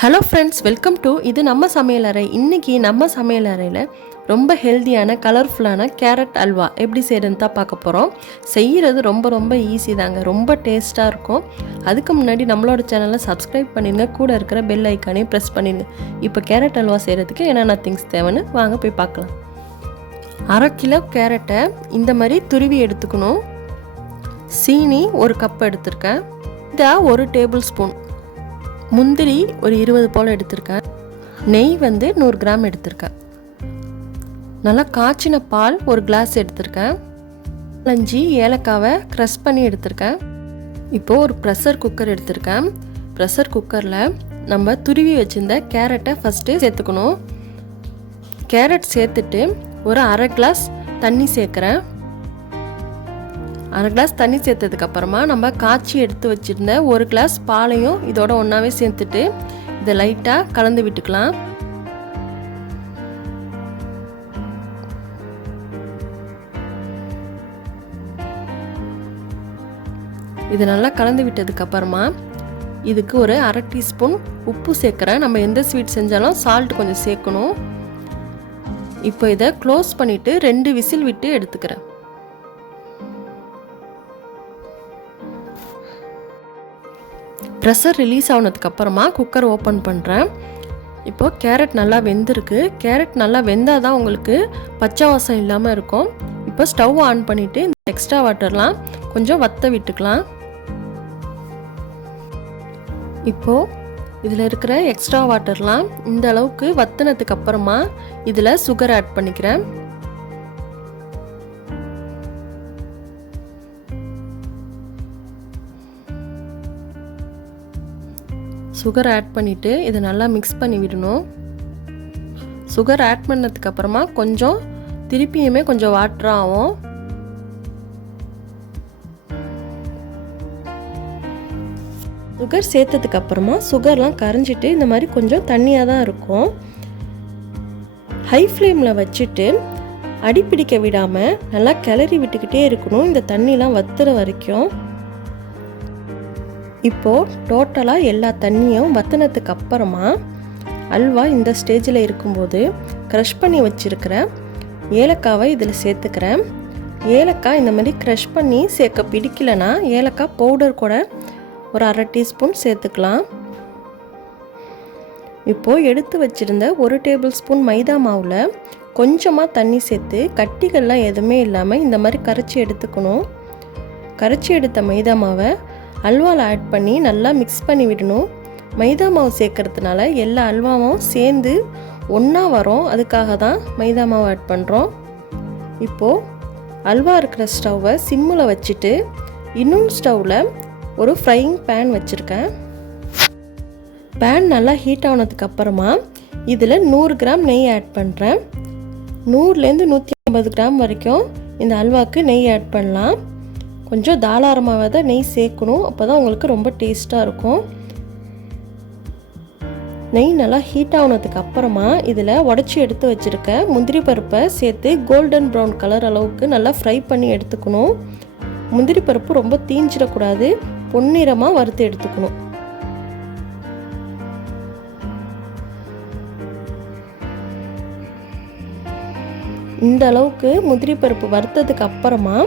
Hello friends, welcome to இது நம்ம சமையலறை. இன்றைக்கி நம்ம சமையலறையில் ரொம்ப ஹெல்த்தியான கலர்ஃபுல்லான கேரட் அல்வா எப்படி செய்கிறதுன்னு தான் பார்க்க போகிறோம். செய்கிறது ரொம்ப ஈஸி தாங்க, ரொம்ப டேஸ்ட்டாக இருக்கும். அதுக்கு முன்னாடி நம்மளோட சேனலை சப்ஸ்கிரைப் பண்ணிடுங்க, கூட இருக்கிற பெல் ஐக்கானையும் ப்ரெஸ் பண்ணிடுங்க. இப்போ கேரட் அல்வா செய்கிறதுக்கு என்னென்ன திங்ஸ் தேவைன்னு வாங்க போய் பார்க்கலாம். 1/2 கிலோ கேரட்டை இந்த மாதிரி துருவி எடுத்துக்கணும். சீனி 1 கப் எடுத்திருக்கேன். இதை 1 டேபிள் ஸ்பூன். முந்திரி ஒரு 20 போல் எடுத்திருக்கேன். நெய் 100 கிராம் எடுத்திருக்கேன். நல்லா காய்ச்சின பால் 1 கிளாஸ் எடுத்திருக்கேன். 5 ஏலக்காவை க்ரஷ் பண்ணி எடுத்திருக்கேன். இப்போது ஒரு ப்ரெஷர் குக்கர் எடுத்திருக்கேன். ப்ரெஷர் குக்கரில் நம்ம துருவி வச்சுருந்த கேரட்டை ஃபஸ்ட்டு சேர்த்துக்கணும். கேரட் சேர்த்துட்டு ஒரு 1/2 கிளாஸ் தண்ணி சேர்க்குறேன். 1/2 கிளாஸ் தண்ணி சேர்த்ததுக்கப்புறமா நம்ம காய்ச்சி எடுத்து வச்சுருந்த 1 கிளாஸ் பாலையும் இதோட ஒன்றாவே சேர்த்துட்டு இதை லைட்டாக கலந்து விட்டுக்கலாம். இது நல்லா கலந்து விட்டதுக்கப்புறமா இதுக்கு ஒரு 1/2 டீஸ்பூன் உப்பு சேர்க்குறேன். நம்ம எந்த ஸ்வீட் செஞ்சாலும் சால்ட் கொஞ்சம் சேர்க்கணும். இப்போ இதை க்ளோஸ் பண்ணிவிட்டு 2 விசில் விட்டு எடுத்துக்கிறேன். ப்ரெஷர் ரிலீஸ் ஆனதுக்கப்புறமா குக்கர் ஓப்பன் பண்ணுறேன். இப்போது கேரட் நல்லா வெந்திருக்கு. கேரட் நல்லா வெந்தால் தான் உங்களுக்கு பச்சை வாசம் இல்லாமல் இருக்கும். இப்போ ஸ்டவ் ஆன் பண்ணிவிட்டு இந்த எக்ஸ்ட்ரா வாட்டர்லாம் கொஞ்சம் வற்ற விட்டுக்கலாம். இப்போது இதில் இருக்கிற எக்ஸ்ட்ரா வாட்டர்லாம் இந்த அளவுக்கு வற்றினதுக்கு அப்புறமா இதில் சுகர் ஆட் பண்ணிக்கிறேன். சுகர் ஆட் பண்ணிவிட்டு இதை நல்லா மிக்ஸ் பண்ணி விடணும். சுகர் ஆட் பண்ணதுக்கப்புறமா கொஞ்சம் திருப்பியுமே கொஞ்சம் வாட்டராக ஆகும். சுகர் சேர்த்ததுக்கப்புறமா சுகர்லாம் கரைஞ்சிட்டு இந்த மாதிரி கொஞ்சம் தண்ணியாக தான் இருக்கும். ஹை ஃப்ளேமில் வச்சுட்டு அடிப்பிடிக்க விடாமல் நல்லா கிளறி விட்டுக்கிட்டே இருக்கணும், இந்த தண்ணிலாம் வத்துற வரைக்கும். இப்போது டோட்டலாக எல்லா தண்ணியும் வற்றினதுக்கு அப்புறமா அல்வா இந்த ஸ்டேஜில் இருக்கும்போது க்ரஷ் பண்ணி வச்சுருக்கிற ஏலக்காவை இதில் சேர்த்துக்கிறேன். ஏலக்காய் இந்த மாதிரி க்ரஷ் பண்ணி சேர்க்க பிடிக்கலைன்னா ஏலக்காய் பவுடர் கூட ஒரு 1/2 டீஸ்பூன் சேர்த்துக்கலாம். இப்போது எடுத்து வச்சுருந்த 1 டேபிள் ஸ்பூன் மைதா மாவில் கொஞ்சமாக தண்ணி சேர்த்து கட்டிகள்லாம் எதுவுமே இல்லாமல் இந்த மாதிரி கரைச்சி எடுத்துக்கணும். கரைச்சி எடுத்த மைதா மாவை அல்வாவில் ஆட் பண்ணி நல்லா மிக்ஸ் பண்ணி விடணும். மைதா மாவு சேர்க்கறதுனால எல்லா அல்வாவும் சேர்ந்து ஒன்றா வரும், அதுக்காக தான் மைதா மாவு ஆட் பண்ணுறோம். இப்போது அல்வா இருக்கிற ஸ்டவ்வை சிம்மில் வச்சுட்டு இன்னும் ஸ்டவ்வில் ஒரு ஃப்ரையிங் பேன் வச்சுருக்கேன். பேன் நல்லா ஹீட் ஆனதுக்கப்புறமா இதில் 100 கிராம் நெய் ஆட் பண்ணுறேன். 100லேருந்து 150 கிராம் வரைக்கும் இந்த அல்வாவுக்கு நெய் ஆட் பண்ணலாம். கொஞ்சம் தாராளமாக தான் நெய் சேர்க்கணும், அப்போ தான் உங்களுக்கு ரொம்ப டேஸ்ட்டாக இருக்கும். நெய் நல்லா ஹீட் ஆனதுக்கு அப்புறமா இதில் உடச்சி எடுத்து வச்சுருக்க முந்திரி பருப்பை சேர்த்து கோல்டன் ப்ரௌன் கலர் அளவுக்கு நல்லா ஃப்ரை பண்ணி எடுத்துக்கணும். முந்திரி பருப்பு ரொம்ப தீஞ்சிடக்கூடாது, பொன்னிறமாக வறுத்து எடுத்துக்கணும். இந்த அளவுக்கு முந்திரி பருப்பு வறுத்ததுக்கு அப்புறமா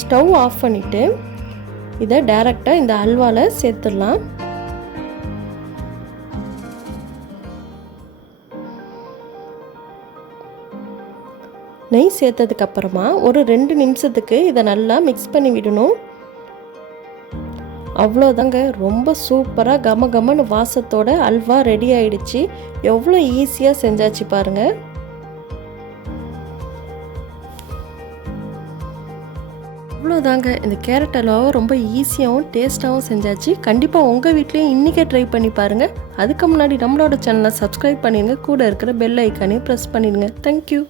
ஸ்டவ் ஆஃப் பண்ணிவிட்டு இதை டைரெக்டாக இந்த அல்வாவில் சேர்த்துடலாம். நெய் சேர்த்ததுக்கப்புறமா ஒரு 2 நிமிஷத்துக்கு இதை நல்லா மிக்ஸ் பண்ணி விடணும். அவ்வளோதாங்க, ரொம்ப சூப்பராக கமகமன்னு வாசத்தோட அல்வா ரெடி ஆயிடுச்சு. எவ்வளோ ஈஸியாக செஞ்சாச்சு பாருங்கள். அவ்வளோதாங்க, இந்த கேரட் அல்வாவை ரொம்ப ஈஸியாகவும் டேஸ்ட்டாகவும் செஞ்சாச்சு. கண்டிப்பாக உங்கள் வீட்லேயும் இன்றைக்கே ட்ரை பண்ணி பாருங்கள். அதுக்கு முன்னாடி நம்மளோட சேனலை சப்ஸ்கிரைப் பண்ணிடுங்க, கூட இருக்கிற பெல் ஐக்கானையும் ப்ரெஸ் பண்ணிடுங்க. தேங்க்யூ.